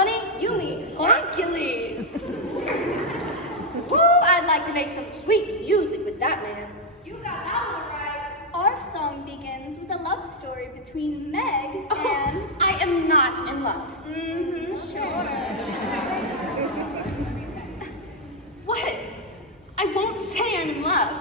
Honey, you mean Hercules. Woo, I'd like to make some sweet music with that man. You got that one right. Our song begins with a love story between Meg and... I am not in love. Mm-hmm, sure. What? I won't say I'm in love.